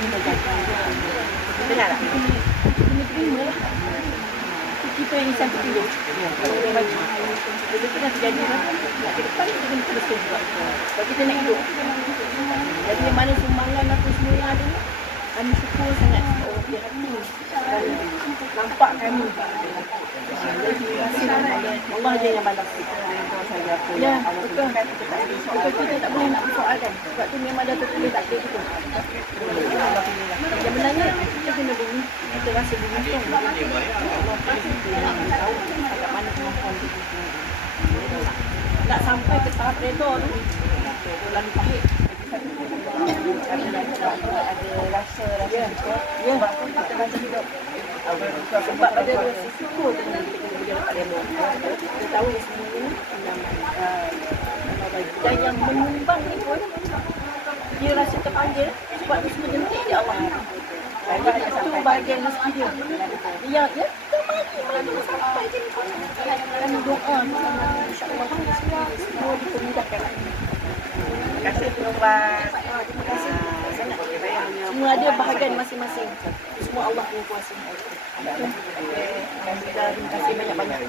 Benar tak? Kena terima lah. Kita yang insan terpilih. Kalau dia bagi. Bila tu dah terjadi lah. Nak ke depan, kita kena teruskan juga. Sebab kita nak hidup. Jadi yang mana sumbangan apa semua yang ada ni, kami syukur sangat. Allah punya hati. Dan nampak kami. Allah je yang balas kita. Ya, betul. Betul, kita tak boleh nak persoalkan. Sebab tu memang dah tertulis takdir kita. Yang benarnya kita kena bunyi. Kita rasa beruntung. Allah tahu kat mana kemampuan kita. Tak sampai ke tahap redha tu. Lalu pahit. Ada rasa kita. Ya. Sebab tu kita rasa hidup. Sebab ada rasa syukur tu kita kena bagi dapat redha. Kita tahu yang semua ni dan yang menyumbang ni pun dia rasa terpanggil sebab tu semua jentik dia Allah. Itu bahagian rezeki dia. Dia bagi sampai je ni. Kami doa insya-Allah semua dipermudahkan. Terima kasih Tuan. Terima kasih sangat. Semua ada bahagian masing-masing. Semua Allah punya kuasa. Terima kasih banyak-banyak.